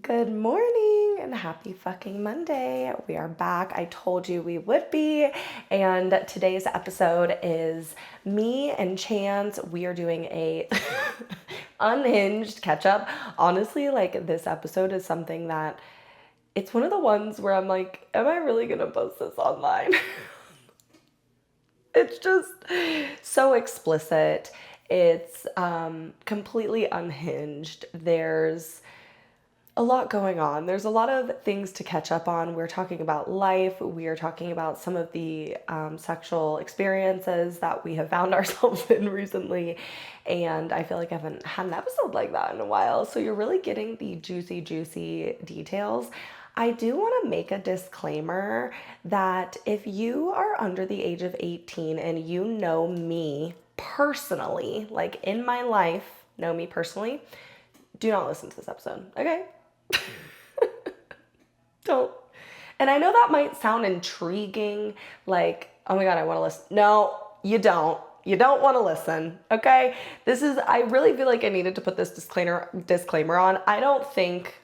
Good morning and happy fucking Monday. We are back. I told you we would be. And today's episode is me and Chance. We are doing a unhinged catch up. Honestly, like this episode is something that it's one of the ones where I'm like, am I really gonna post this online? It's just so explicit. It's completely unhinged. There's a lot going on. There's a lot of things to catch up on. We're talking about life. We are talking about some of the sexual experiences that we have found ourselves in recently. And I feel like I haven't had an episode like that in a while. So you're really getting the juicy details. I do want to make a disclaimer that if you are under the age of 18 and you know me personally, like in my life, know me personally, do not listen to this episode, okay? Don't. And I know that might sound intriguing, like, oh my God, I want to listen. No, you don't. You don't want to listen, okay? I really feel like I needed to put this disclaimer on. I don't think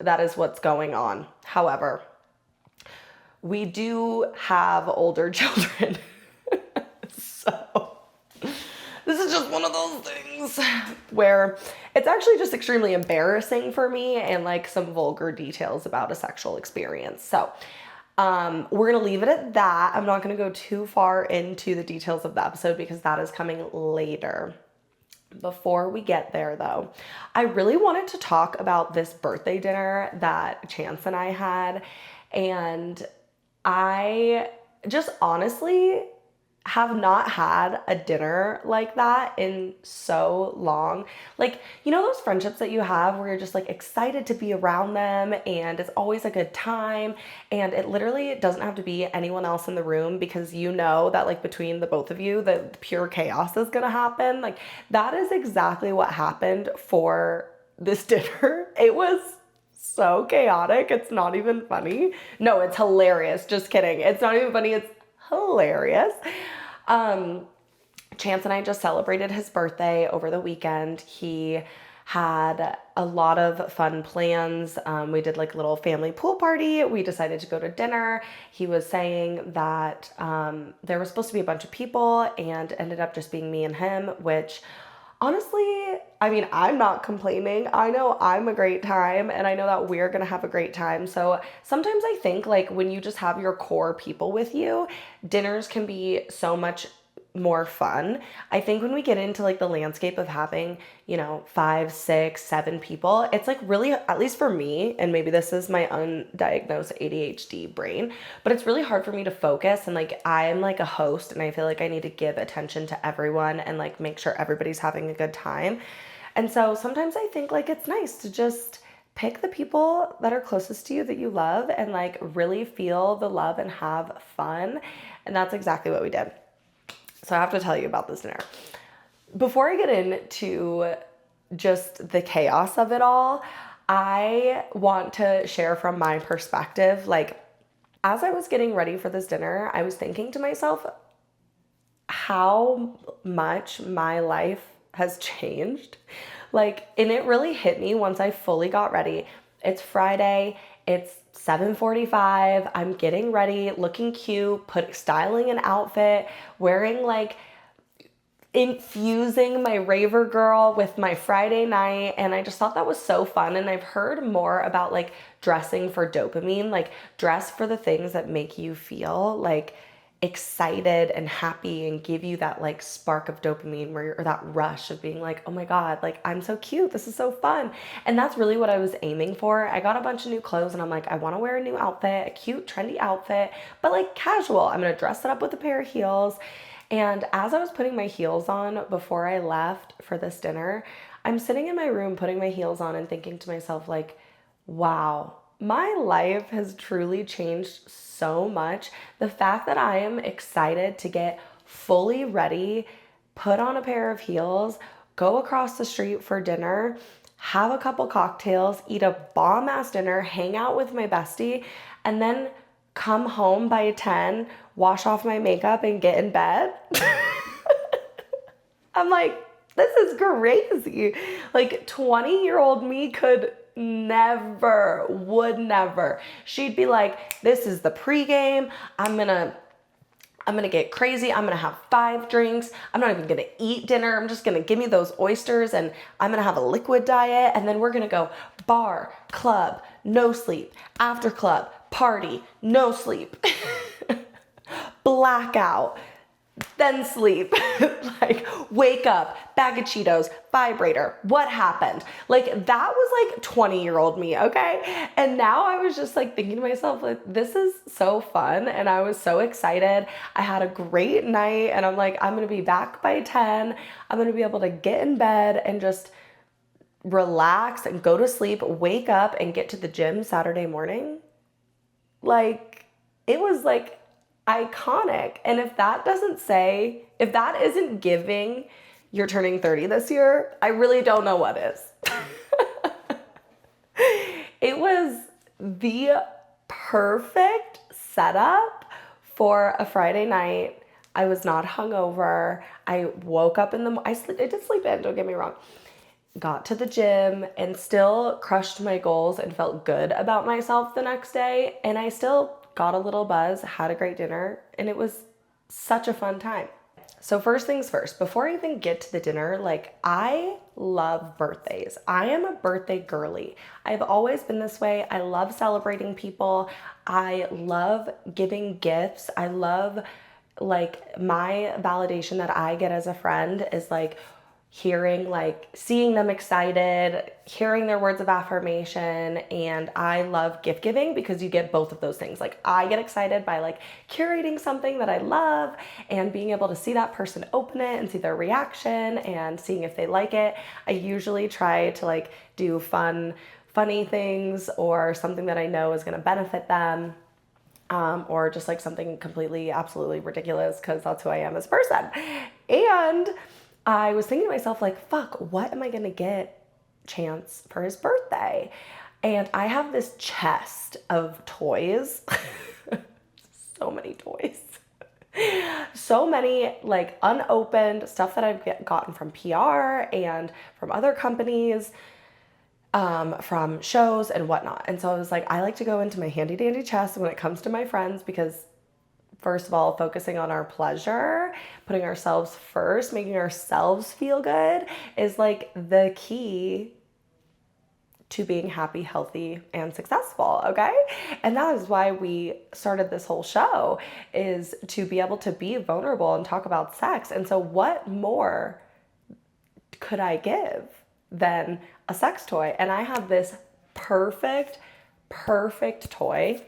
that is what's going on. However, we do have older children. So this is just one of those things where it's actually just extremely embarrassing for me and like some vulgar details about a sexual experience. So we're going to leave it at that. I'm not going to go too far into the details of the episode because that is coming later. Before we get there though, I really wanted to talk about this birthday dinner that Chance and I had. And I just honestly have not had a dinner like that in so long. Like, you know those friendships that you have where you're just like excited to be around them and it's always a good time and it literally doesn't have to be anyone else in the room because you know that like between the both of you the pure chaos is gonna happen. Like that is exactly what happened for this dinner. It was so chaotic. It's not even funny. No, it's hilarious. Just kidding. It's not even funny. It's hilarious. Chance and I just celebrated his birthday over the weekend. He had a lot of fun plans. We did like a little family pool party. We decided to go to dinner. He was saying that there was supposed to be a bunch of people and ended up just being me and him, which honestly, I mean, I'm not complaining. I know I'm a great time and I know that we're gonna have a great time. So sometimes I think like when you just have your core people with you, dinners can be so much more fun. I think when we get into like the landscape of having, 5, 6, 7 people, it's like really, at least for me, and maybe this is my undiagnosed ADHD brain, but it's really hard for me to focus. And like, I'm like a host and I feel like I need to give attention to everyone and like make sure everybody's having a good time. And so sometimes I think like it's nice to just pick the people that are closest to you that you love and like really feel the love and have fun. And that's exactly what we did. So I have to tell you about this dinner. Before I get into just the chaos of it all, I want to share from my perspective. Like, as I was getting ready for this dinner, I was thinking to myself how much my life has changed. Like, and it really hit me once I fully got ready. It's Friday. It's 7:45. I'm getting ready, looking cute, styling an outfit, wearing like infusing my raver girl with my Friday night. And I just thought that was so fun. And I've heard more about like dressing for dopamine, like dress for the things that make you feel like excited and happy and give you that like spark of dopamine or that rush of being like, oh my God, like I'm so cute. This is so fun. And that's really what I was aiming for. I got a bunch of new clothes and I'm like, I want to wear a new outfit, a cute, trendy outfit, but like casual. I'm going to dress it up with a pair of heels. And as I was putting my heels on before I left for this dinner, I'm sitting in my room putting my heels on and thinking to myself like, wow, my life has truly changed so much. The fact that I am excited to get fully ready, put on a pair of heels, go across the street for dinner, have a couple cocktails, eat a bomb ass dinner, hang out with my bestie, and then come home by 10, wash off my makeup and get in bed. I'm like, this is crazy. Like 20-year-old me could never, would never. She'd be like, this is the pregame. I'm gonna get crazy. I'm gonna have 5 drinks. I'm not even gonna eat dinner. I'm just gonna give me those oysters and I'm gonna have a liquid diet. And then we're gonna go bar, club, no sleep, after club, party, no sleep, blackout, then sleep, like wake up, bag of Cheetos, vibrator. What happened? Like that was like 20-year-old me, okay? And now I was just like thinking to myself, like, this is so fun. And I was so excited. I had a great night and I'm like, I'm gonna be back by 10. I'm gonna be able to get in bed and just relax and go to sleep, wake up and get to the gym Saturday morning. Like, it was like iconic. And if that isn't giving you're turning 30 this year, I really don't know what is. It was the perfect setup for a Friday night. I was not hungover. I woke up I did sleep in, don't get me wrong. Got to the gym and still crushed my goals and felt good about myself the next day. And I still got a little buzz, had a great dinner, and it was such a fun time. So first things first, before I even get to the dinner, like I love birthdays. I am a birthday girly. I've always been this way. I love celebrating people. I love giving gifts. I love like my validation that I get as a friend is like seeing them excited, hearing their words of affirmation. And I love gift giving because you get both of those things. Like I get excited by like curating something that I love and being able to see that person open it and see their reaction and seeing if they like it. I usually try to like do funny things or something that I know is going to benefit them. Or just like something completely, absolutely ridiculous because that's who I am as a person. And I was thinking to myself, like, fuck, what am I gonna get Chance for his birthday? And I have this chest of toys. So many toys. So many like unopened stuff that I've gotten from PR and from other companies, from shows and whatnot. And so I was like, I like to go into my handy dandy chest when it comes to my friends because first of all, focusing on our pleasure, putting ourselves first, making ourselves feel good is like the key to being happy, healthy, and successful, okay? And that is why we started this whole show, is to be able to be vulnerable and talk about sex. And so what more could I give than a sex toy? And I have this perfect toy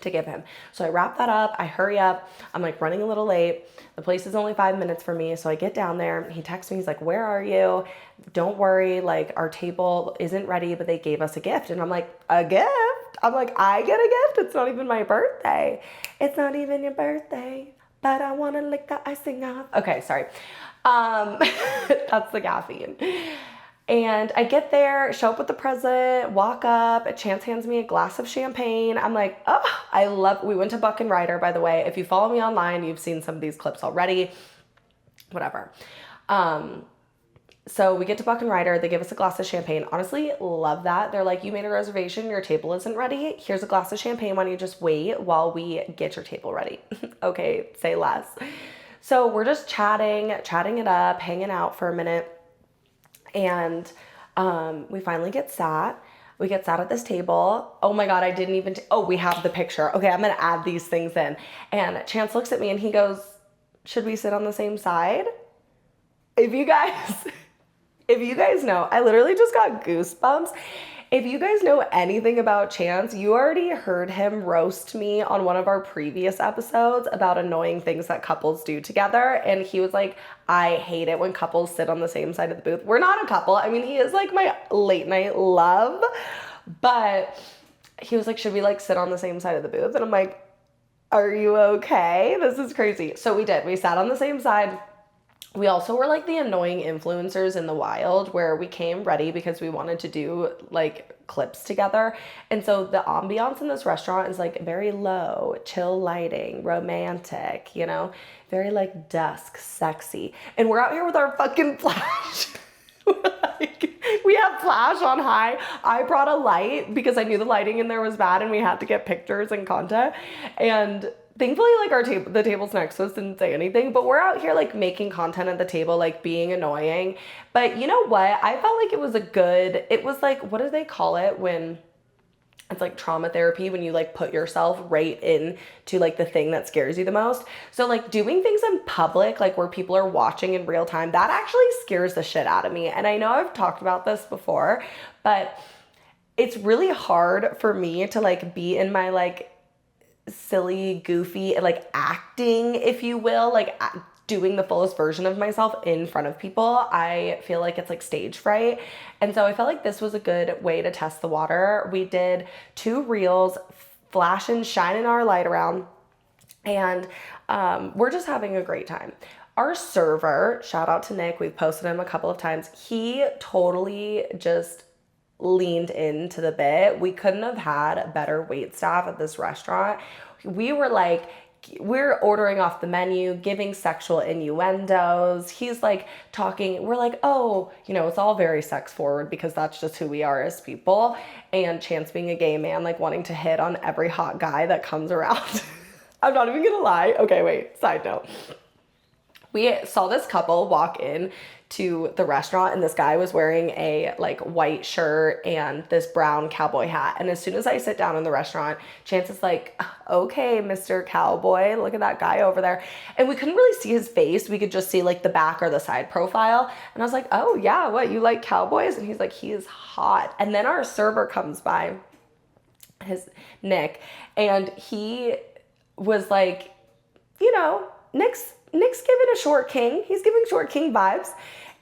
to give him. So I wrap that up, I hurry up, I'm like running a little late. The place is only 5 minutes for me. So I get down there, he texts me, he's like, where are you? Don't worry, like our table isn't ready, but they gave us a gift. And I'm like, a gift? I'm like, I get a gift? It's not even my birthday. It's not even your birthday, but I wanna lick the icing off. Okay, sorry. That's the caffeine. And I get there, show up with the present, walk up, Chance hands me a glass of champagne. I'm like, oh, we went to Buck and Ryder, by the way. If you follow me online, you've seen some of these clips already, whatever. So we get to Buck and Ryder, they give us a glass of champagne. Honestly, love that. They're like, you made a reservation, your table isn't ready. Here's a glass of champagne, why don't you just wait while we get your table ready? Okay, say less. So we're just chatting it up, hanging out for a minute. And we finally get sat. We get sat at this table. Oh my God, I didn't even, we have the picture. Okay, I'm gonna add these things in. And Chance looks at me and he goes, should we sit on the same side? If you guys know, I literally just got goosebumps. If you guys know anything about Chance, you already heard him roast me on one of our previous episodes about annoying things that couples do together. And he was like, I hate it when couples sit on the same side of the booth. We're not a couple. I mean, he is like my late night love, but he was like, should we like sit on the same side of the booth? And I'm like, are you okay? This is crazy. So we did. We sat on the same side. We also were like the annoying influencers in the wild where we came ready because we wanted to do like clips together. And so the ambiance in this restaurant is like very low, chill lighting, romantic, very like dusk, sexy. And we're out here with our fucking flash. Like, we have flash on high. I brought a light because I knew the lighting in there was bad and we had to get pictures and content. And thankfully, like the tables next to us didn't say anything, but we're out here like making content at the table, like being annoying. But you know what? I felt like it was like, what do they call it when it's like trauma therapy, when you like put yourself right into like the thing that scares you the most. So like doing things in public, like where people are watching in real time, that actually scares the shit out of me. And I know I've talked about this before, but it's really hard for me to like be in my like silly, goofy, like acting, if you will, like doing the fullest version of myself in front of people. I feel like it's like stage fright. And so I felt like this was a good way to test the water. We did 2 reels, flashing, shining our light around, and we're just having a great time. Our server, shout out to Nick, we've posted him a couple of times. He totally just leaned into the bit. We couldn't have had better wait staff at this restaurant. We're ordering off the menu, giving sexual innuendos. He's like talking, we're like, oh, you know, it's all very sex forward because that's just who we are as people. And Chance being a gay man, like wanting to hit on every hot guy that comes around. I'm not even gonna lie. Okay, wait, side note. We saw this couple walk in to the restaurant and this guy was wearing a like white shirt and this brown cowboy hat. And as soon as I sit down in the restaurant, Chance is like, okay, Mr. Cowboy, look at that guy over there. And we couldn't really see his face. We could just see like the back or the side profile. And I was like, oh yeah, what, you like cowboys? And he's like, he is hot. And then our server comes by, his Nick, and he was like, you know, Nick's giving a short king. He's giving short king vibes.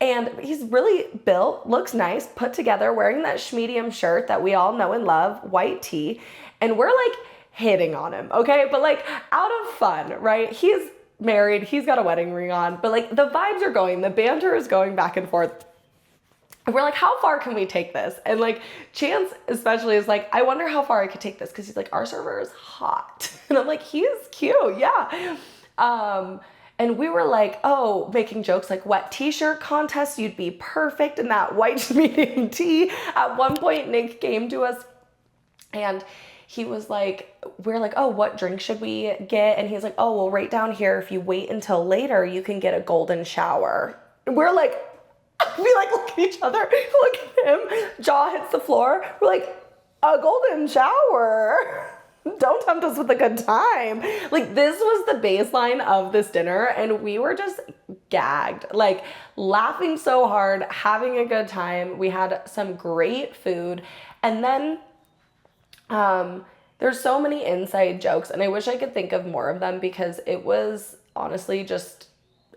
And he's really built, looks nice, put together, wearing that schmedium shirt that we all know and love, white tee. And we're like hitting on him, okay? But like out of fun, right? He's married, he's got a wedding ring on, but like the vibes are going, the banter is going back and forth. And we're like, how far can we take this? And like Chance especially is like, I wonder how far I could take this. Cause he's like, our server is hot. And I'm like, he is cute, yeah. And we were like, oh, making jokes like wet t-shirt contest, you'd be perfect in that white medium tee. At one point, Nick came to us and he was like, we're like, oh, what drink should we get? And he's like, oh, well, right down here, if you wait until later, you can get a golden shower. And we're like, we like look at each other, look at him, jaw hits the floor. We're like, a golden shower? Don't tempt us with a good time. Like this was the baseline of this dinner and we were just gagged, like laughing so hard, having a good time. We had some great food. And then there's so many inside jokes and I wish I could think of more of them because it was honestly just,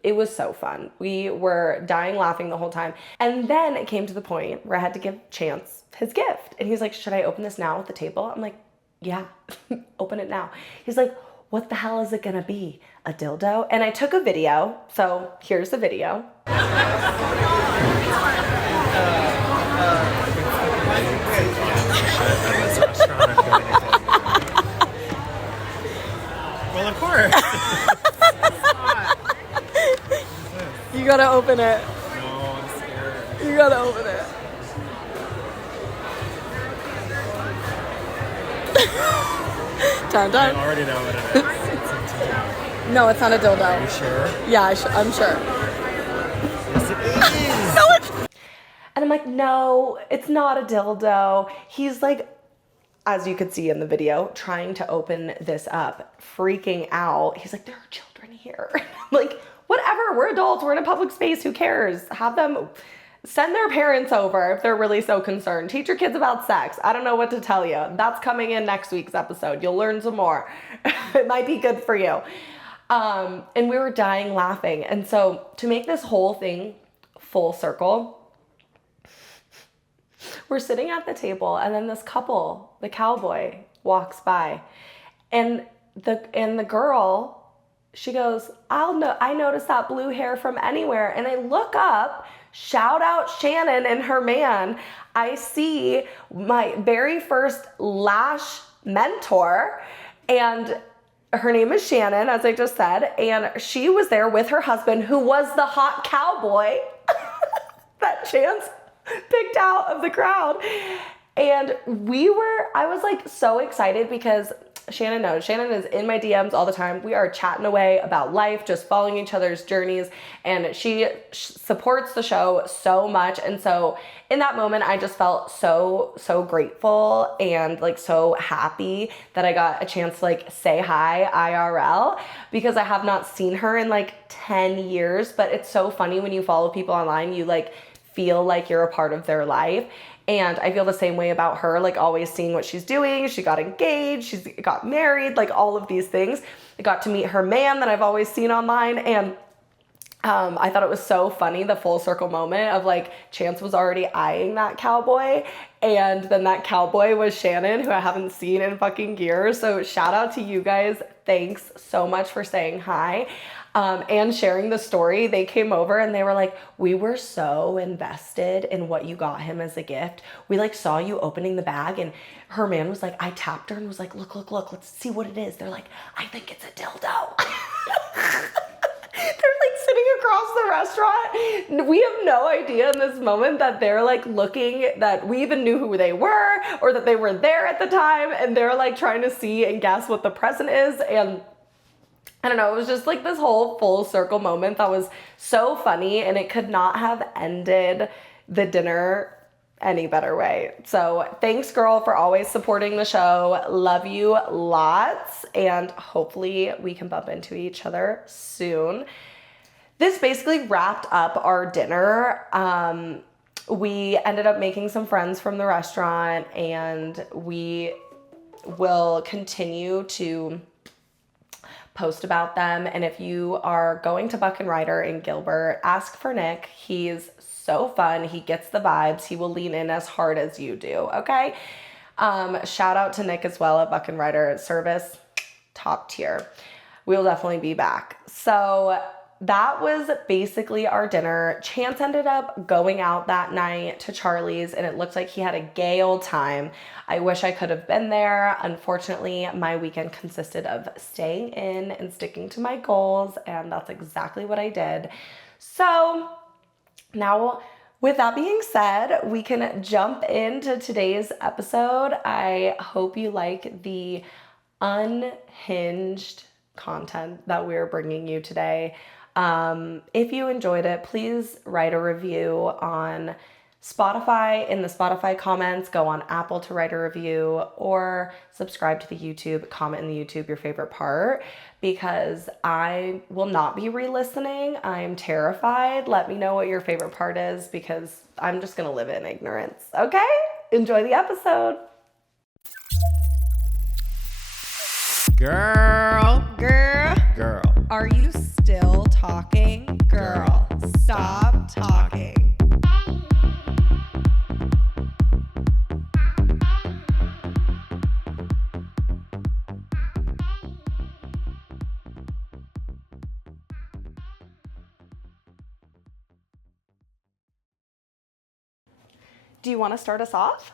it was so fun. We were dying laughing the whole time. And then it came to the point where I had to give Chance his gift. And he's like, should I open this now at the table? I'm like, yeah, open it now. He's like, what the hell is it gonna be? A dildo? And I took a video, so here's the video. Well, of course. You gotta open it. No, I'm scared. You gotta open it. Dun, dun. I already know what it is. No, it's not a dildo. Are you sure? Yeah, I'm sure. Yes, it is. No, it's... And I'm like, no, it's not a dildo. He's like, as you could see in the video, trying to open this up, freaking out. He's like, there are children here. I'm like, whatever, we're adults, we're in a public space, who cares? Have them send their parents over if they're really so concerned. Teach your kids about sex. I don't know what to tell you. That's coming in next week's episode. You'll learn some more. It might be good for you. And we were dying laughing. And so to make this whole thing full circle, we're sitting at the table and then this couple, the cowboy, walks by. And the girl, she goes, I noticed that blue hair from anywhere. And I look up, shout out Shannon and her man. I see my very first lash mentor, and her name is Shannon, as I just said, and she was there with her husband, who was the hot cowboy that Chance picked out of the crowd. And I was like so excited because Shannon knows. Shannon is in my DMs all the time. We are chatting away about life, just following each other's journeys. And she supports the show so much. And so in that moment, I just felt so grateful and like so happy that I got a chance to like say hi IRL, because I have not seen her in like 10 years. But it's so funny when you follow people online, you like feel like you're a part of their life. And I feel the same way about her, like always seeing what she's doing. She got engaged, she's got married, like all of these things. I got to meet her man that I've always seen online. And I thought it was so funny, the full circle moment of like Chance was already eyeing that cowboy. And then that cowboy was Shannon, who I haven't seen in fucking years. So shout out to you guys. Thanks so much for saying hi. And sharing the story. They came over and they were like, we were so invested in what you got him as a gift. We like saw you opening the bag, and her man was like, I tapped her and was like, look, let's see what it is. They're like, I think it's a dildo. They're like sitting across the restaurant. We have no idea in this moment that they're like looking, that we even knew who they were or that they were there at the time. And they're like trying to see and guess what the present is. And I don't know, it was just like this whole full circle moment that was so funny, and it could not have ended the dinner any better way. So thanks, girl, for always supporting the show. Love you lots, and hopefully we can bump into each other soon. This basically wrapped up our dinner. We ended up making some friends from the restaurant, and we will continue to post about them. And if you are going to Buck and Ryder in Gilbert, ask for Nick. He's so fun. He gets the vibes. He will lean in as hard as you do. Okay. Shout out to Nick as well at Buck and Ryder. Service, top tier. We'll definitely be back. So that was basically our dinner. Chance ended up going out that night to Charlie's, and it looked like he had a gay old time. I wish I could have been there. Unfortunately, my weekend consisted of staying in and sticking to my goals, and that's exactly what I did. So now, with that being said, we can jump into today's episode. I hope you like the unhinged content that we're bringing you today. If you enjoyed it, please write a review on Spotify. In the Spotify comments, go on Apple to write a review, or subscribe to the YouTube, comment in the YouTube your favorite part, because I will not be re-listening. I'm terrified. Let me know what your favorite part is, because I'm just going to live in ignorance. Okay? Enjoy the episode. Girl. Are you still talking? Girl, stop talking. Do you want to start us off?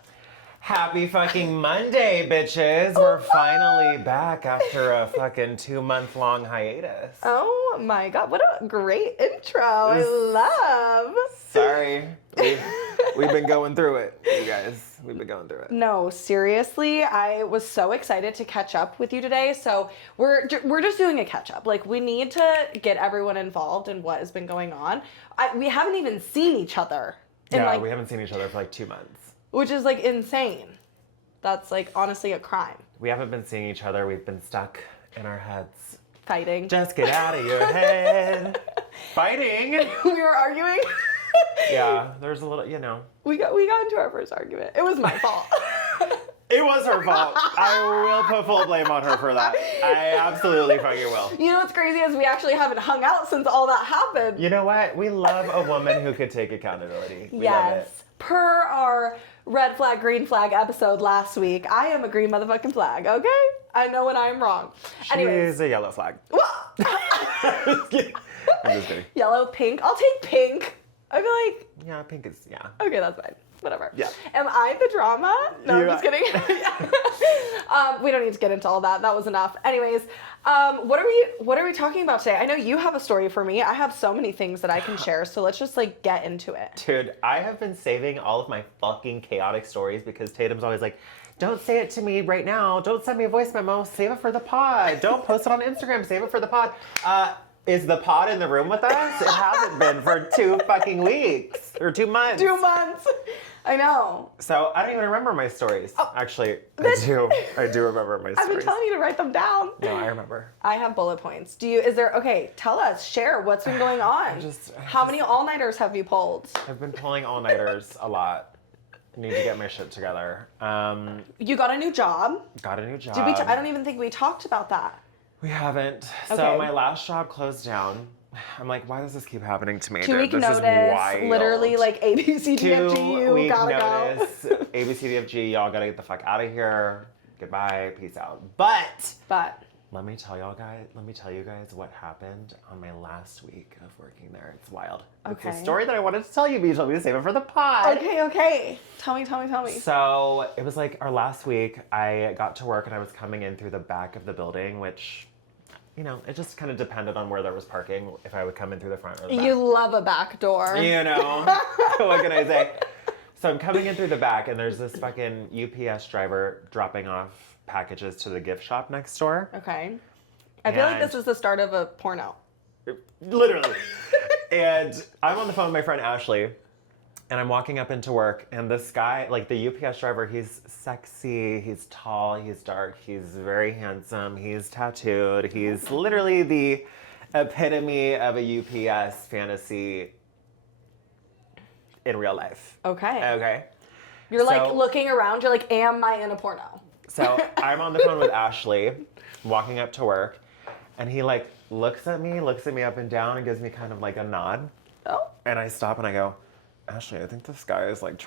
Happy fucking Monday, bitches. We're finally back after a fucking 2-month-long hiatus. Oh my God, what a great intro. I love. Sorry. We've been going through it, you guys. We've been going through it. No, seriously, I was so excited to catch up with you today. So we're just doing a catch up. Like, we need to get everyone involved in what has been going on. We haven't even seen each other. Yeah, we haven't seen each other for like 2 months. Which is like insane. That's like honestly a crime. We haven't been seeing each other. We've been stuck in our heads. Fighting. Just get out of your head. Fighting. We were arguing. Yeah, there's a little, you know. We got into our first argument. It was my fault. It was her fault. I will put full blame on her for that. I absolutely fucking will. You know what's crazy is we actually haven't hung out since all that happened. You know what? We love a woman who could take accountability. We love it. Per our red flag, green flag episode last week, I am a green motherfucking flag, okay? I know when I'm wrong. She's a yellow flag. I'm just kidding. Yellow, pink. I'll take pink. I feel like... Yeah, pink is, yeah. Okay, that's fine. Whatever. Yeah. Am I the drama? No, I'm just kidding. We don't need to get into all that. That was enough. Anyways, what are we talking about today? I know you have a story for me. I have so many things that I can share. So let's just like get into it. Dude, I have been saving all of my fucking chaotic stories because Tatum's always like, don't say it to me right now. Don't send me a voice memo. Save it for the pod. Don't post it on Instagram. Save it for the pod. Is the pod in the room with us? It hasn't been for 2 fucking weeks or 2 months. 2 months. I know. So I don't even remember my stories. Actually, I do. I do remember my stories. I've been telling you to write them down. No, I remember. I have bullet points. Okay, tell us, share what's been going on. How many all-nighters have you pulled? I've been pulling all-nighters a lot. Need to get my shit together. You got a new job. Got a new job. I don't even think we talked about that. We haven't. Okay. So my last job closed down. I'm like, why does this keep happening to me? 2-week this notice, is wild. literally like ABCDFG, you 2-week gotta notice, go. ABCDFG, y'all gotta get the fuck out of here. Goodbye, peace out. But let me tell you guys what happened on my last week of working there. It's wild. Okay. It's a story that I wanted to tell you, but you told me to save it for the pod. Okay. Tell me. So it was like our last week. I got to work and I was coming in through the back of the building, which, you know, it just kind of depended on where there was parking, if I would come in through the front or the back. You love a back door. You know, what can I say? So I'm coming in through the back and there's this fucking UPS driver dropping off packages to the gift shop next door. Okay. I feel like this is the start of a porno. Literally. And I'm on the phone with my friend Ashley, and I'm walking up into work, and this guy, like the UPS driver, he's sexy, he's tall, he's dark, he's very handsome, he's tattooed, he's literally the epitome of a UPS fantasy in real life. Okay. You're like looking around, you're like, am I in a porno? So I'm on the phone with Ashley, walking up to work, and he like looks at me up and down and gives me kind of like a nod. Oh. And I stop and I go, Ashley, I think this guy is like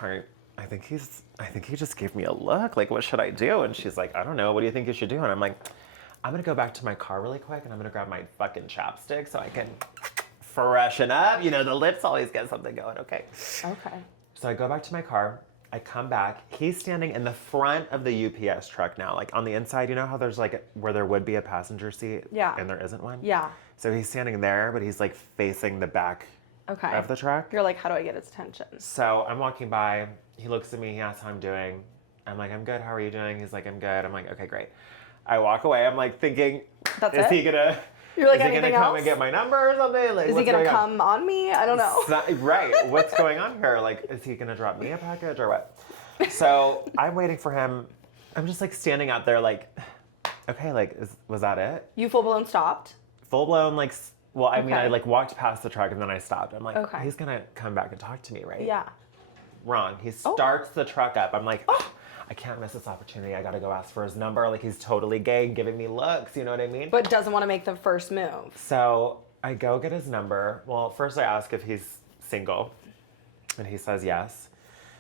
I think he just gave me a look. Like, what should I do? And she's like, I don't know. What do you think you should do? And I'm like, I'm going to go back to my car really quick and I'm going to grab my fucking chapstick so I can freshen up. You know, the lips always get something going. Okay. So I go back to my car. I come back. He's standing in the front of the UPS truck now. Like on the inside, you know how there's like where there would be a passenger seat? Yeah. And there isn't one? Yeah. So he's standing there, but he's like facing the back of the truck. You're like, how do I get his attention? So I'm walking by. He looks at me. He asks how I'm doing. I'm like, I'm good. How are you doing? He's like, I'm good. I'm like, okay, great. I walk away. I'm like thinking, is he gonna... You're like, is he anything gonna come else? and get my number or something? Like, is he gonna come on me? I don't know. Right. What's going on here? Like, is he gonna drop me a package or what? So I'm waiting for him. I'm just like standing out there like, okay, like, was that it? You full blown stopped? Full blown, like, well, I mean, I like walked past the truck and then I stopped. I'm like, okay. He's gonna come back and talk to me, right? Yeah. Wrong. He starts the truck up. I'm like, I can't miss this opportunity. I gotta go ask for his number. Like, he's totally gay, giving me looks, you know what I mean? But doesn't want to make the first move. So I go get his number. Well, first I ask if he's single, and he says yes.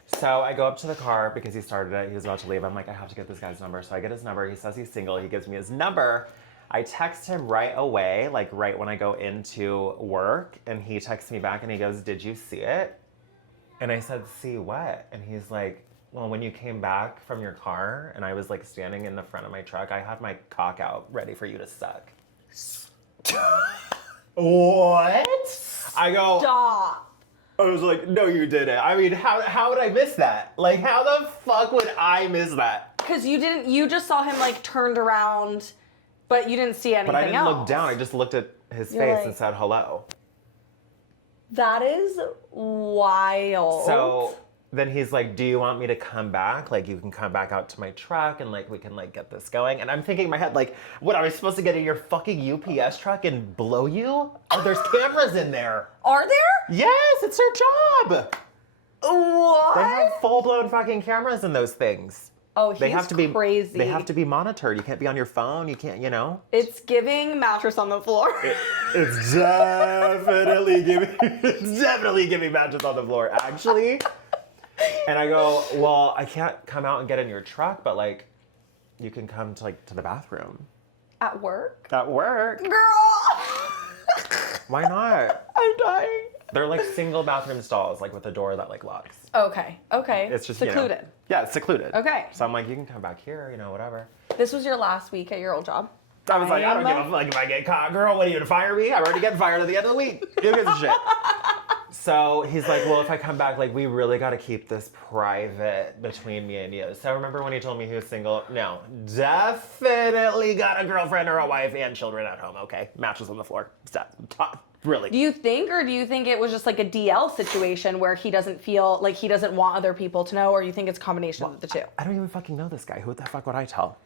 So I go up to the car because he started it. He was about to leave. I'm like, I have to get this guy's number. So I get his number. He says he's single. He gives me his number. I text him right away, like right when I go into work. And he texts me back and he goes, did you see it? And I said, see what? And he's like, well, when you came back from your car and I was like standing in the front of my truck, I had my cock out ready for you to suck. What? I go, Stop. I was like, no, you didn't. I mean, how would I miss that? Like, how the fuck would I miss that? Because you just saw him like turned around, but you didn't see anything else. But I didn't look down. I just looked at his face and said hello. That is wild. So then he's like, do you want me to come back? Like, you can come back out to my truck and like, we can like get this going. And I'm thinking in my head, like, what, are I supposed to get in your fucking UPS truck and blow you? Oh, there's cameras in there. Are there? Yes, it's their job. What? They have full-blown fucking cameras in those things. Oh, he's they have to be crazy. They have to be monitored. You can't be on your phone. You can't, you know. It's giving mattress on the floor. It's definitely giving mattress on the floor, actually. And I go, well, I can't come out and get in your truck, but like, you can come to the bathroom. At work? At work. Girl! Why not? I'm dying. They're like single bathroom stalls, like with a door that like locks. Okay. It's just secluded. You know, yeah, it's secluded. Okay. So I'm like, you can come back here, you know, whatever. This was your last week at your old job? I was like, I don't give a fuck if I get caught, girl. What are you gonna fire me? I'm already getting fired at the end of the week. Who gives a shit? So he's like, well, if I come back, like, we really got to keep this private between me and you. So remember when he told me he was single? No, definitely got a girlfriend or a wife and children at home. Okay, mattress on the floor. Stop. Really? Do you think it was just like a DL situation where he doesn't feel like he doesn't want other people to know, or you think it's a combination of the two? I don't even fucking know this guy. Who the fuck would I tell?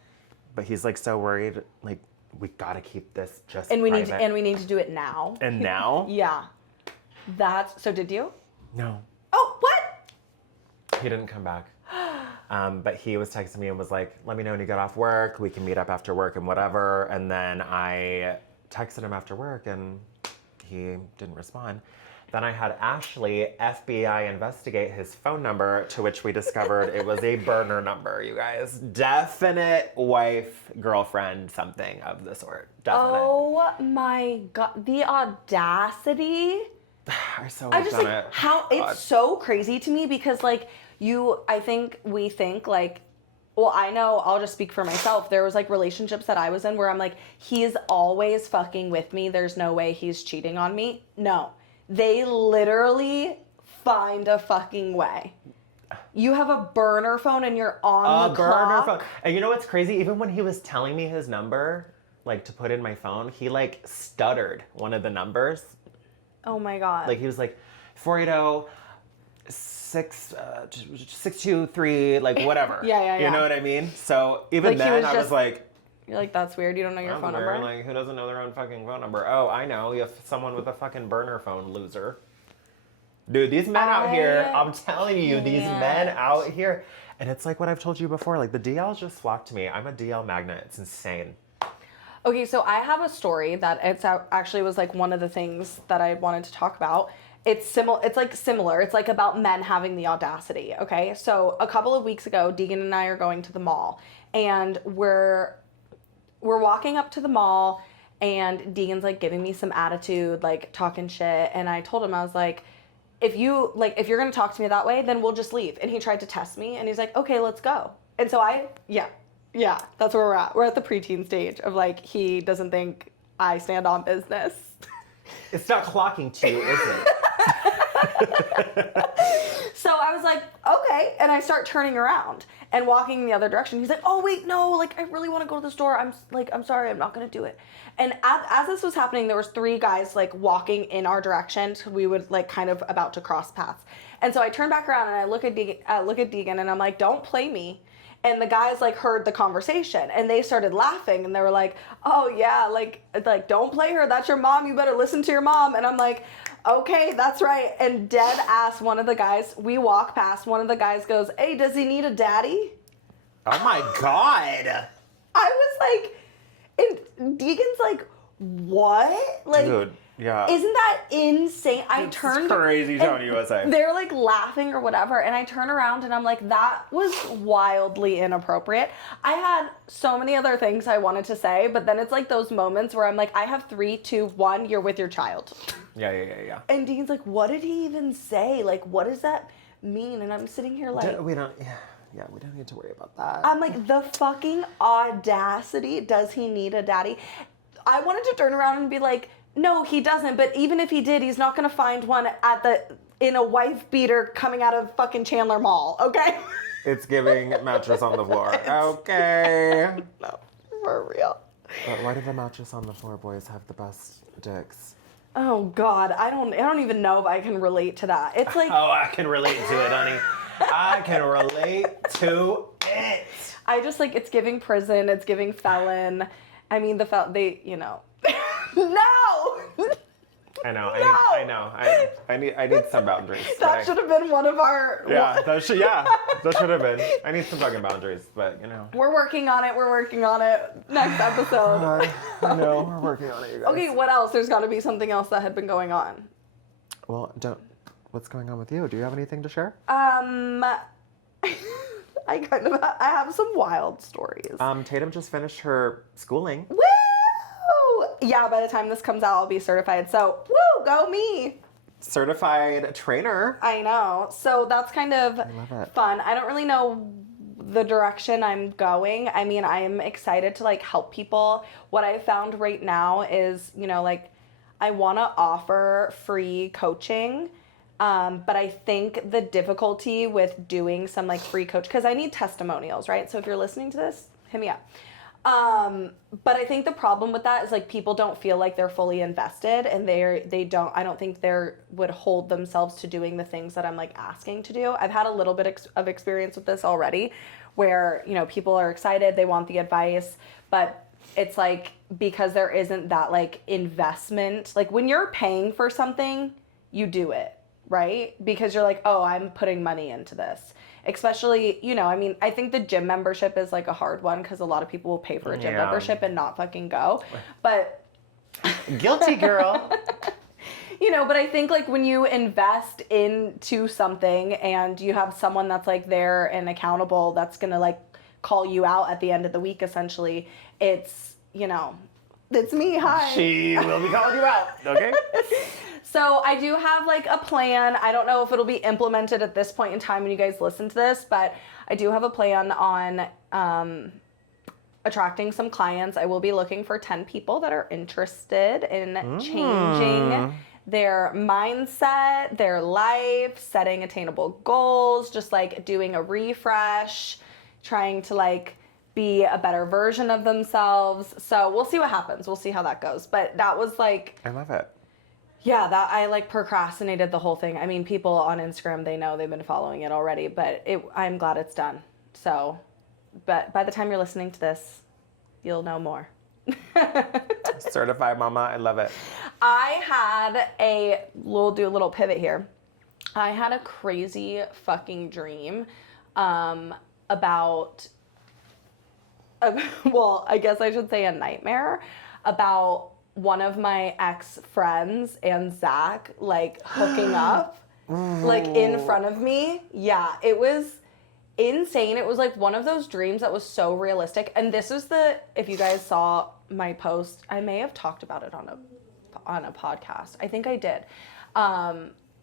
But he's like so worried. Like, we gotta keep this just and we private. need to do it now. And now? Yeah. So did you? No. Oh, what? He didn't come back. But he was texting me and was like, let me know when you get off work. We can meet up after work and whatever. And then I texted him after work and he didn't respond. Then I had Ashley, FBI, investigate his phone number, to which we discovered it was a burner number, you guys. Definite wife, girlfriend, something of the sort. Definite. Oh my God. The audacity. I so I just done like it. how it's so crazy to me because like we think like, well, I know, I'll just speak for myself. There was like relationships that I was in where I'm like, he's always fucking with me. There's no way he's cheating on me. No, they literally find a fucking way. You have a burner phone and you're on the clock. Phone. And you know what's crazy? Even when he was telling me his number, like to put in my phone, he like stuttered one of the numbers. Oh my God. Like he was like 480 623, like whatever. Yeah. You know what I mean? So even Like, then I was like, you're like, that's weird. You don't know your that's phone weird. number. Like, who doesn't know their own fucking phone number? Oh, I know. You have someone with a fucking burner phone, loser. Dude, these men out here, I'm telling you, these men out here. And it's like what I've told you before. Like the DLs just flock to me. I'm a DL magnet. It's insane. Okay, so I have a story that actually was like one of the things that I wanted to talk about. It's similar. It's like about men having the audacity. Okay, so a couple of weeks ago, Deegan and I are going to the mall, and we're walking up to the mall, and Deegan's like giving me some attitude, like talking shit, and I told him, I was like, if you're gonna talk to me that way, then we'll just leave. And he tried to test me, and he's like, okay, let's go. And so yeah, that's where we're at. We're at the preteen stage of like, he doesn't think I stand on business. It's not clocking to you, is it? So I was like, okay. And I start turning around and walking in the other direction. He's like, oh, wait, no, like, I really want to go to the store. I'm sorry, I'm not going to do it. And as this was happening, there was 3 guys like walking in our direction. So we would like kind of about to cross paths. And so I turn back around and I look at Deegan and I'm like, don't play me. And the guys like heard the conversation and they started laughing and they were like, oh yeah, like don't play her. That's your mom. You better listen to your mom. And I'm like, okay, that's right. And dead ass, one of the guys, we walk past, one of the guys goes, hey, does he need a daddy? Oh my God. I was like, and Deegan's like, what? Like, dude, yeah. Isn't that insane? It's crazy Tony USA. They're like laughing or whatever, and I turn around and I'm like, that was wildly inappropriate. I had so many other things I wanted to say, but then it's like those moments where I'm like, I have 3, 2, 1, you're with your child. Yeah. And Dean's like, what did he even say? Like, what does that mean? And I'm sitting here like, we don't need to worry about that. I'm like, the fucking audacity. Does he need a daddy? I wanted to turn around and be like, no, he doesn't. But even if he did, he's not going to find one in a wife beater coming out of fucking Chandler Mall, okay? It's giving mattress on the floor. Okay. No, for real. But why do the mattress on the floor boys have the best dicks? Oh God, I don't even know if I can relate to that. It's like, oh, I can relate to it, honey. I can relate to it. I just like, it's giving prison, it's giving felon. I mean, no. I know. No. I know. I need some boundaries. That should have been one of our. Yeah, that should have been. I need some fucking boundaries, but you know. We're working on it. Next episode. God, I know, we're working on it, you guys. Okay, what else? There's got to be something else that had been going on. Well, what's going on with you? Do you have anything to share? I have some wild stories. Tatum just finished her schooling. Woo! Yeah, by the time this comes out, I'll be certified. So, woo, go me. Certified trainer. I know. So that's kind of I love it. fun. I don't really know the direction I'm going. I mean, I'm excited to like help people. What I found right now is, you know, like I want to offer free coaching. But I think the difficulty with doing some like free coach, because I need testimonials, right? So if you're listening to this, hit me up. But I think the problem with that is like people don't feel like they're fully invested, and I don't think they would hold themselves to doing the things that I'm like asking to do. I've had a little bit of experience with this already where, you know, people are excited, they want the advice, but it's like, because there isn't that like investment, like when you're paying for something, you do it, right? Because you're like, oh, I'm putting money into this. Especially, you know, I mean, I think the gym membership is like a hard one because a lot of people will pay for a gym membership and not fucking go. But guilty girl. You know, but I think like when you invest into something and you have someone that's like there and accountable, that's going to like call you out at the end of the week, essentially, it's, you know, it's me. Hi. She will be calling you out. Okay. So I do have like a plan. I don't know if it'll be implemented at this point in time when you guys listen to this, but I do have a plan on attracting some clients. I will be looking for 10 people that are interested in changing their mindset, their life, setting attainable goals, just like doing a refresh, trying to like be a better version of themselves. So we'll see what happens. We'll see how that goes. But that was like, I love it. yeah, that I like procrastinated the whole thing. I mean, people on Instagram, they know, they've been following it already, but I'm glad it's done. So, but by the time you're listening to this, you'll know more. Certified mama, I love it. We'll do a little pivot here. I had a crazy fucking dream about, well, I guess I should say a nightmare about one of my ex-friends and Zach like hooking up like in front of me. Yeah, it was insane. It was like one of those dreams that was so realistic. And this is if you guys saw my post, I may have talked about it on a podcast. I think I did.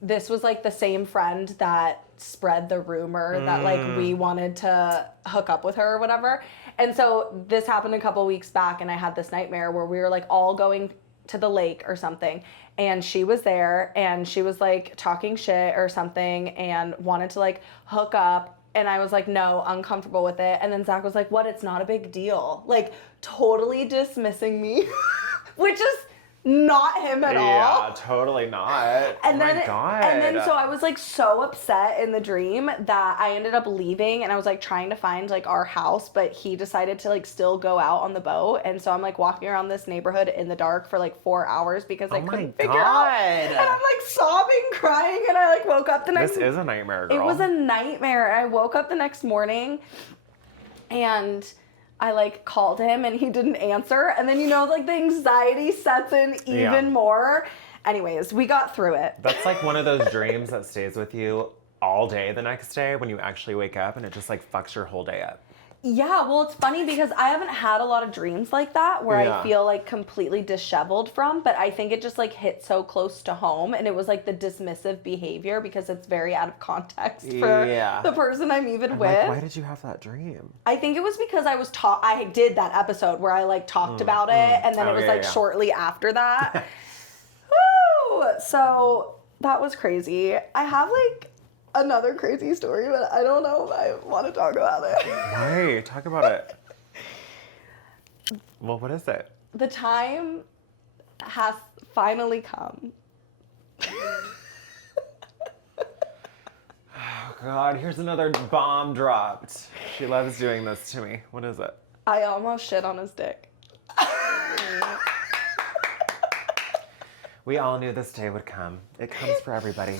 This was like the same friend that spread the rumor that like we wanted to hook up with her or whatever. And so this happened a couple weeks back, and I had this nightmare where we were like all going to the lake or something, and she was there, and she was like talking shit or something and wanted to like hook up, and I was like, no, uncomfortable with it. And then Zach was like, what, it's not a big deal, like totally dismissing me. Which is not him at all. Yeah, totally not. And oh then, my God. And then so I was like so upset in the dream that I ended up leaving, and I was like trying to find like our house, but he decided to like still go out on the boat. And so I'm like walking around this neighborhood in the dark for like 4 hours because I couldn't figure out. And I'm like sobbing, crying, and I like woke up the next. This is a nightmare, girl. It was a nightmare. I woke up the next morning and I like called him and he didn't answer. And then, you know, like the anxiety sets in even more. Anyways, we got through it. That's like one of those dreams that stays with you all day the next day when you actually wake up, and it just like fucks your whole day up. Yeah, well, it's funny because I haven't had a lot of dreams like that where I feel like completely disheveled from, but I think it just like hit so close to home, and it was like the dismissive behavior because it's very out of context for the person I'm even with. Like, why did you have that dream? I think it was because I did that episode where I like talked about it, and then it was like shortly after that. Woo! So that was crazy. I have like another crazy story, but I don't know if I want to talk about it. Why? Talk about it. Well, what is it? The time has finally come. Oh, God, here's another bomb dropped. She loves doing this to me. What is it? I almost shit on his dick. We all knew this day would come. It comes for everybody.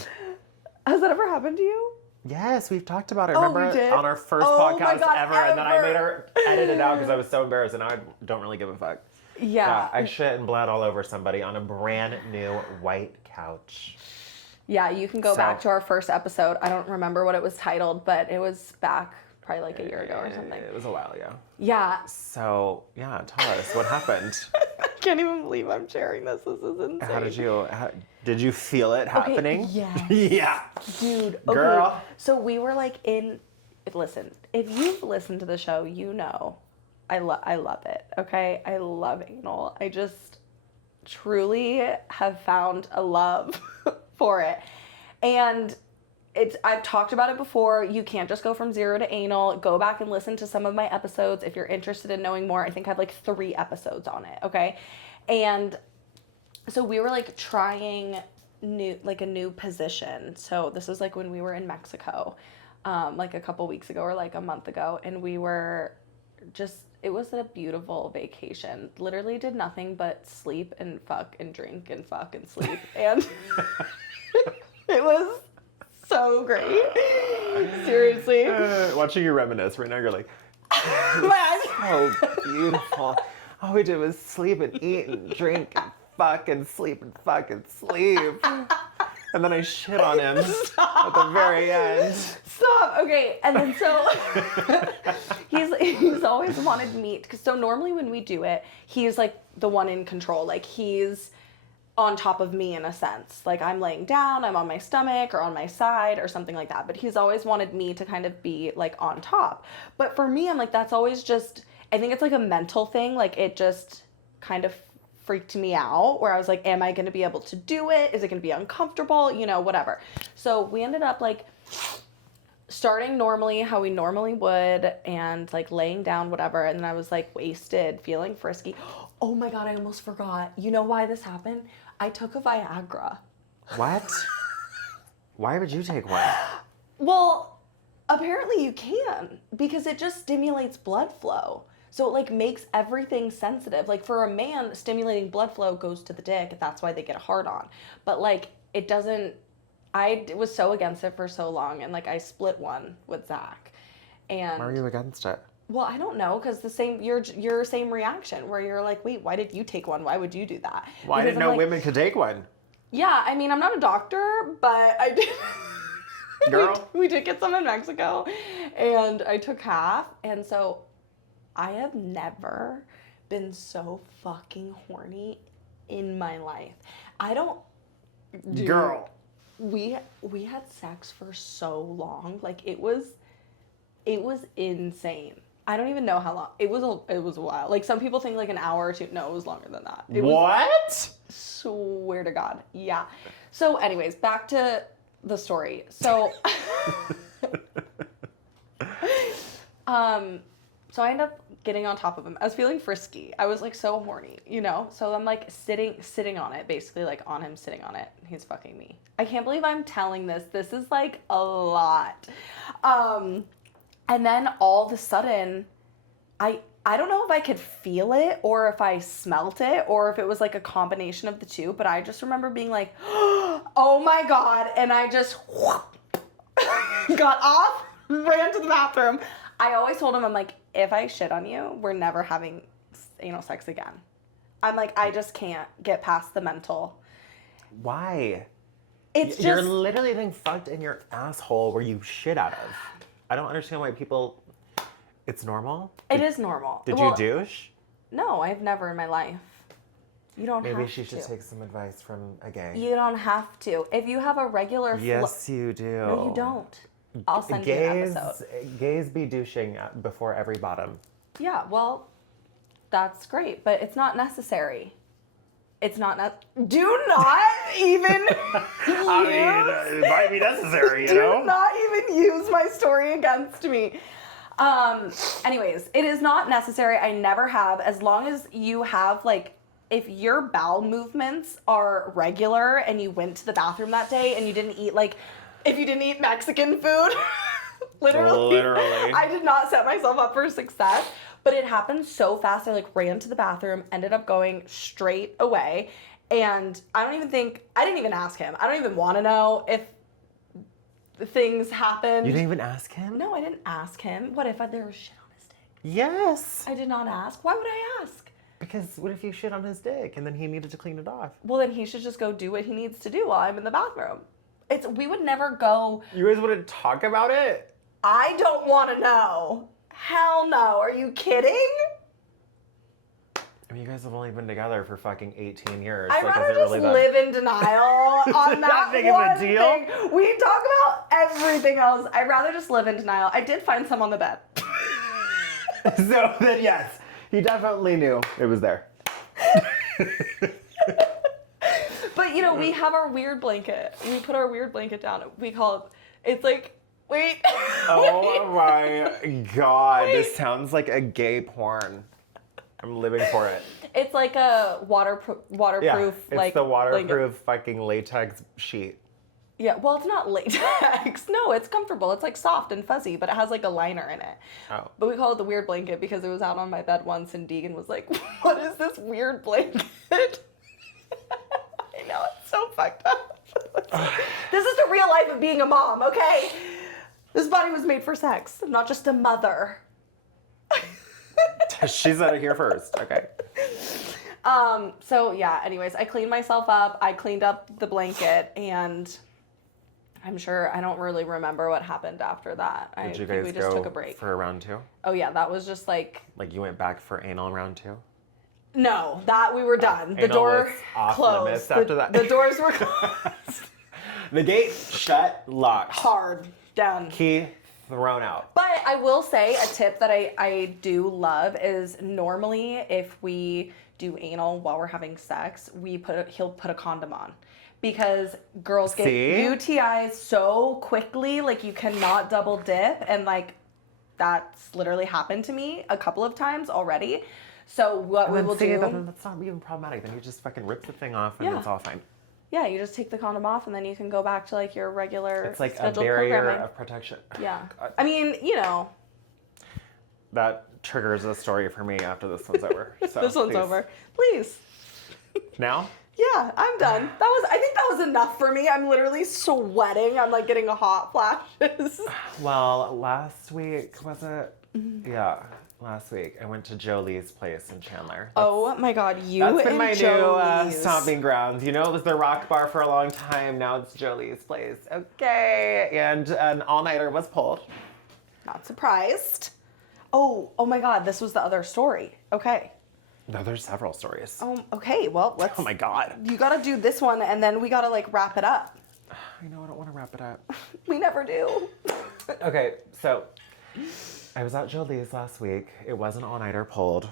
Has that ever happened to you? Yes, we've talked about it. Remember we did? on our first podcast ever, and then I made her edit it out because I was so embarrassed, and now I don't really give a fuck. Yeah. I shit and bled all over somebody on a brand new white couch. Yeah, you can go back to our first episode. I don't remember what it was titled, but it was back probably like a year ago or something. It was a while ago. Yeah. So, yeah, tell us what happened. I can't even believe I'm sharing this. This is insane. Did you feel it happening? Yeah. Yeah. Dude. Okay. Girl. So we were like in listen, if you've listened to the show, you know I love it, okay? I love anal. I just truly have found a love for it. And I've talked about it before. You can't just go from 0 to anal. Go back and listen to some of my episodes if you're interested in knowing more. I think I have like 3 episodes on it, okay? And so we were like trying a new position. So this was like when we were in Mexico, like a couple weeks ago or like a month ago, and we were it was a beautiful vacation. Literally did nothing but sleep and fuck and drink and fuck and sleep. And it was so great. Seriously. Watching you reminisce right now, you're like, My so beautiful. All we did was sleep and eat and drink and fuck and sleep and fuck and sleep. And then I shit on him at the very end. Stop. Okay. And then so he's always wanted me, because so normally when we do it, he's like the one in control. Like he's on top of me in a sense. Like I'm laying down, I'm on my stomach or on my side or something like that. But he's always wanted me to kind of be like on top. But for me, I'm like, that's always just, I think it's like a mental thing. Like it just kind of freaked me out, where I was like, am I going to be able to do it? Is it going to be uncomfortable? You know, whatever. So we ended up like starting normally how we normally would, and like laying down, whatever. And then I was like wasted, feeling frisky. Oh my God, I almost forgot. You know why this happened? I took a Viagra. What? Why would you take one? Well, apparently you can, because it just stimulates blood flow. So it like makes everything sensitive. Like for a man, stimulating blood flow goes to the dick. That's why they get a hard on. But like it doesn't. I was so against it for so long, and like I split one with Zach. And why are you against it? Well, I don't know, because the same your same reaction, where you're like, wait, why did you take one? Why would you do that? Well, I didn't know women could take one. Yeah, I mean, I'm not a doctor, but I did. Girl, we did get some in Mexico, and I took half, and so I have never been so fucking horny in my life. I don't. Dude, girl. We had sex for so long, like it was insane. I don't even know how long. It was a while. Like some people think like an hour or 2. No, it was longer than that. What? Swear to God. Yeah. So anyways, back to the story. So so I ended up getting on top of him. I was feeling frisky. I was like so horny, you know? So I'm like sitting on it, basically like on him, sitting on it. He's fucking me. I can't believe I'm telling this. This is like a lot. And then all of a sudden, I don't know if I could feel it or if I smelt it or if it was like a combination of the two, but I just remember being like, oh my God. And I just got off, ran to the bathroom. I always told him, I'm like, if I shit on you, we're never having anal sex again. I'm like, I just can't get past the mental. Why? It's You're just literally being fucked in your asshole where you shit out of. I don't understand why people. It's normal? It is normal. Did you douche? No, I've never in my life. You don't have to. Maybe she should take some advice from a gay. You don't have to. If you have a regular Yes, you do. No, you don't. I'll send you an episode. Gays be douching before every bottom. Yeah, well, that's great, but it's not necessary. It's not do not even I mean, it might be necessary, you know? Do not even use my story against me. Anyways, it is not necessary. I never have. As long as you have, like, if your bowel movements are regular and you went to the bathroom that day and you didn't eat, like, if you didn't eat Mexican food, literally, I did not set myself up for success. But it happened so fast. I like ran to the bathroom, ended up going straight away. And I didn't even ask him. I don't even want to know if things happened. You didn't even ask him? No, I didn't ask him. What if there was shit on his dick? Yes. I did not ask. Why would I ask? Because what if you shit on his dick and then he needed to clean it off? Well, then he should just go do what he needs to do while I'm in the bathroom. We would never go. You guys wouldn't talk about it? I don't want to know. Hell no. Are you kidding? I You guys have only been together for fucking 18 years. I'd like, rather is it just really that... live in denial on that big of a one deal? thing. We talk about everything else. I'd rather just live in denial. I did find some on the bed. So then, yes, he definitely knew it was there. But, you know, we have our weird blanket. We put our weird blanket down. We call it, it's like, wait. Oh my God. Wait. This sounds like a gay porn. I'm living for it. It's like a waterproof, Yeah, it's like the waterproof blanket. fucking latex sheet. Yeah, well, it's not latex. No, it's comfortable. It's like soft and fuzzy, but it has like a liner in it. Oh. But we call it the weird blanket because it was out on my bed once and Deegan was like, what is this weird blanket? I know, it's so fucked up. This is the real life of being a mom, okay? This body was made for sex, not just a mother. She said it here first. Okay. So yeah, anyways, I cleaned myself up. I cleaned up the blanket and I'm sure I don't really remember what happened after that. Did you think guys we just go took a break. for a round 2? Oh yeah, that was just like You went back for anal round 2? no, that we were done. The Anal door was off closed. limits after that. The doors were closed. The gate shut, locked. Hard down. Key thrown out. But I will say a tip that I do love is normally if we do anal while we're having sex, he'll put a condom on. Because girls get UTIs so quickly, like you cannot double dip, and like that's literally happened to me a couple of times already. So what we will do... That's not even problematic. Then you just fucking rip the thing off and it's all fine. Yeah, you just take the condom off and then you can go back to like your regular It's like a scheduled barrier programming. of protection. Yeah. God. I mean, you know. That triggers a story for me after this one's over. So This one's over. Please. Now? Yeah, I'm done. I think that was enough for me. I'm literally sweating. I'm like getting a hot flashes. Well, last week, was it? Yeah, last week. I went to Jolie's place in Chandler. Oh my God, you That's been and my Jolie's. new stomping grounds. You know, it was the Rock Bar for a long time. Now it's Jolie's place. Okay. And an all-nighter was pulled. Not surprised. Oh my God, this was the other story. Okay. No, there's several stories. Oh, okay. Well, let's. Oh my God. You gotta do this one, and then we gotta like wrap it up. I know, I don't want to wrap it up. We never do. Okay, so I was at Jolie's last week. It was an all-nighter pulled.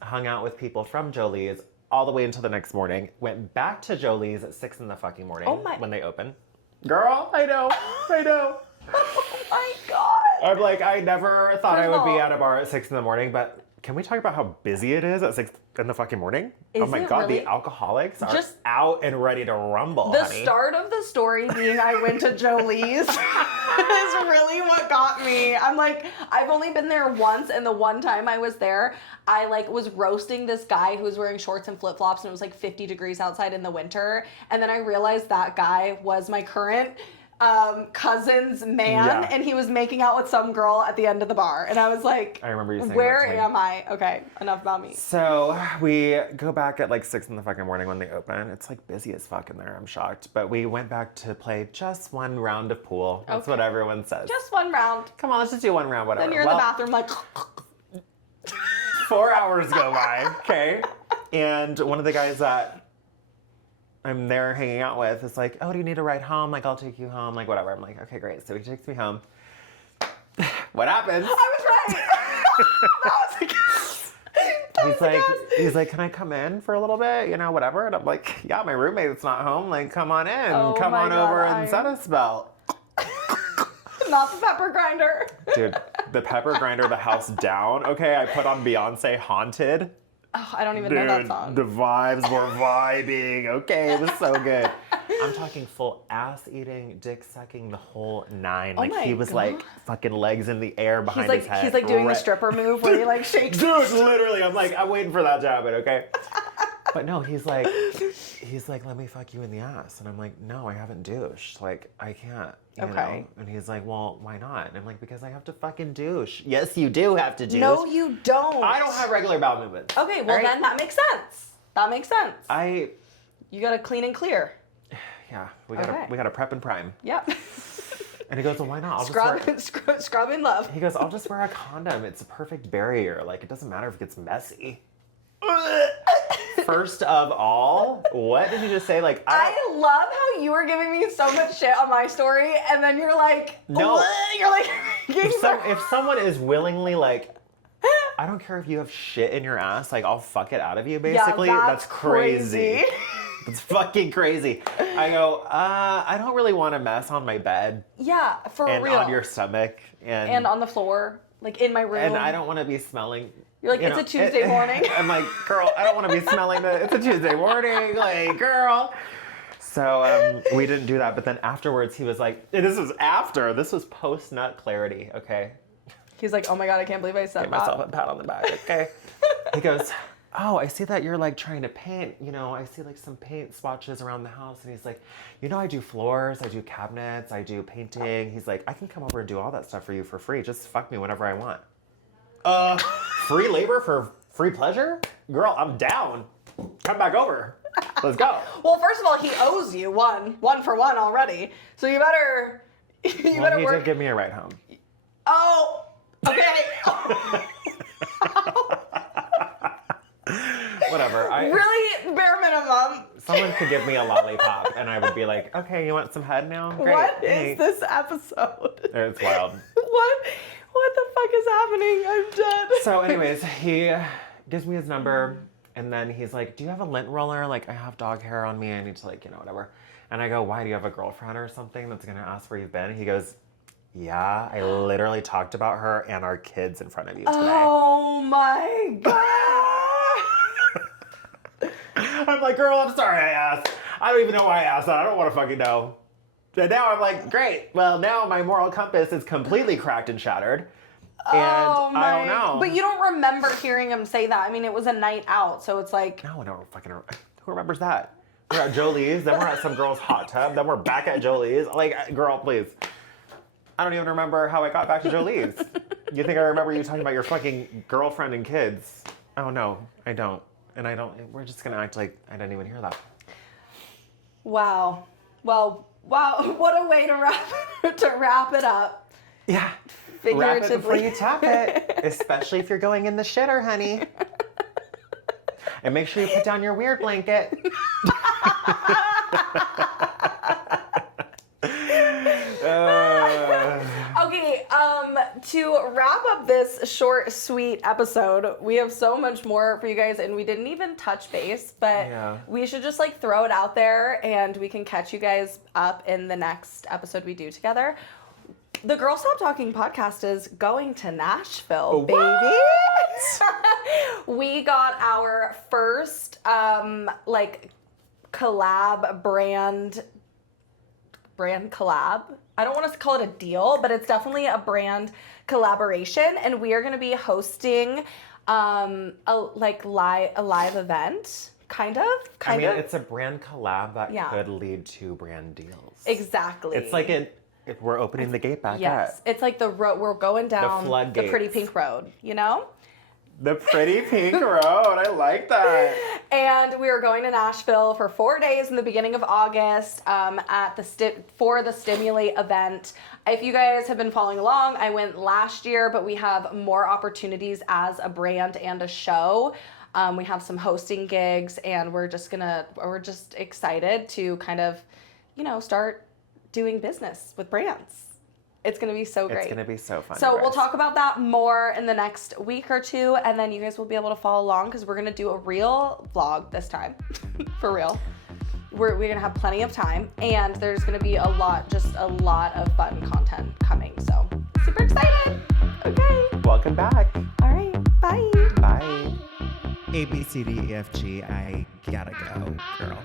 Hung out with people from Jolie's all the way until the next morning. Went back to Jolie's at 6 in the fucking morning when they open. Girl, I know. Oh my God. I'm like, I never thought First I of would be all- at a bar at 6 in the morning, but can we talk about how busy it is at 6 in the fucking morning? Oh Is my it God, really? the alcoholics are Just- out and ready to rumble, The honey. start of the story being I went to Jolie's is really what got me. I'm like, I've only been there once, and the one time I was there, I like was roasting this guy who was wearing shorts and flip-flops, and it was like 50 degrees outside in the winter, and then I realized that guy was my current cousin's man, and he was making out with some girl at the end of the bar, and I was like, I remember you saying where that to me. am I? Okay, enough about me. So we go back at like 6 in the fucking morning when they open. It's like busy as fuck in there. I'm shocked. But we went back to play just one round of pool. That's what everyone says. Just one round. Come on, let's just do one round, whatever. Then you're in the bathroom like... 4 hours go by, okay? And one of the guys that I'm there hanging out with is like, oh, do you need a ride home? Like, I'll take you home, like, whatever. I'm like, okay, great. So he takes me home. What happens? I was right. He's like, can I come in for a little bit? You know, whatever. And I'm like, yeah, my roommate's not home. Like, come on in. Oh Come my on God, over and set a spell. Not the pepper grinder. Dude, the pepper grinder, the house down. Okay, I put on Beyonce Haunted. Oh, I don't even know that song. The vibes were vibing. Okay, it was so good. I'm talking full ass eating, dick sucking, the whole 9. Like my he was God. like fucking legs in the air behind his head. He's like doing the stripper move where he like shakes. Dude, literally, I'm waiting for that to happen, okay? But no, he's like, let me fuck you in the ass. And I'm like, no, I haven't douched. Like, I can't, you know? And he's like, well, why not? And I'm like, because I have to fucking douche. Yes, you do have to douche. No, you don't. I don't have regular bowel movements. Okay, well then that makes sense. That makes sense. You gotta clean and clear. Yeah, we gotta prep and prime. Yep. And he goes, well, why not? Scrub in love. He goes, I'll just wear a condom. It's a perfect barrier. Like, it doesn't matter if it gets messy. First of all, what did you just say? Like, I love how you were giving me so much shit on my story, and then you're like, no. What? You're like, if someone is willingly like, I don't care if you have shit in your ass, like, I'll fuck it out of you, basically. Yeah, that's crazy. That's fucking crazy. I go, I don't really want to mess on my bed. Yeah, for and real. And on your stomach. And on the floor, like in my room. And I don't want to be smelling. You're like, it's a Tuesday morning. I'm like, girl, I don't want to be smelling it's a Tuesday morning. Like, girl. So we didn't do that. But then afterwards, he was like, this was post-nut clarity, okay? He's like, oh my God, I can't believe I said that. Give myself a pat on the back, okay? He goes, oh, I see that you're like trying to paint, I see like some paint swatches around the house. And he's like, I do floors, I do cabinets, I do painting. He's like, I can come over and do all that stuff for you for free. Just fuck me whenever I want. Free labor for free pleasure? Girl, I'm down. Come back over. Let's go. Well, first of all, he owes you one for one already. So you better he work. did give me a ride home. Oh, okay. Whatever. Really, bare minimum. Someone could give me a lollipop, and I would be like, okay, you want some head now? Great. What is this episode? It's wild. What the fuck is happening? I'm dead. So anyways, he gives me his number, and then he's like, do you have a lint roller? Like, I have dog hair on me. I need to, like, whatever. And I go, why? Do you have a girlfriend or something that's going to ask where you've been? He goes, yeah, I literally talked about her and our kids in front of you today. Oh my God. I'm like, girl, I'm sorry I asked. I don't even know why I asked that. I don't want to fucking know. And now I'm like, great. Well, now my moral compass is completely cracked and shattered. And I don't know. But you don't remember hearing him say that. I mean, it was a night out, so it's like... No, I don't fucking... Who remembers that? We're at Jolie's, then we're at some girl's hot tub, then we're back at Jolie's. Like, girl, please. I don't even remember how I got back to Jolie's. You think I remember you talking about your fucking girlfriend and kids? Oh, no, I don't. And I don't... We're just going to act like I didn't even hear that. Wow. Well, wow, what a way to wrap it up. Yeah. Wrap it before you tap it, especially if you're going in the shitter, honey. And make sure you put down your weird blanket. Okay, to wrap up this short, sweet episode, we have so much more for you guys, and we didn't even touch base, but we should just like throw it out there, and we can catch you guys up in the next episode we do together. The Girl Stop Talking podcast is going to Nashville, baby. We got our first like collab brand collab. I don't want to call it a deal, but it's definitely a brand collaboration, and we are going to be hosting a live event. Kind of. I mean, it's a brand collab that could lead to brand deals. Exactly. It's like we're opening the gate back up. Yes, it's like the road. We're going down the pretty pink road, The pretty pink road. I like that. And we are going to Nashville for 4 days in the beginning of August for the Stimulate event. If you guys have been following along, I went last year, but we have more opportunities as a brand and a show. We have some hosting gigs, and we're just excited to kind of, start doing business with brands. It's going to be so great. It's going to be so fun. So we'll talk about that more in the next week or two, and then you guys will be able to follow along because we're going to do a real vlog this time. For real. We're going to have plenty of time, and there's going to be a lot of fun content coming. So super excited. Okay. Welcome back. All right. Bye. Bye. A, B, C, D, E, F, G, I gotta go, girl.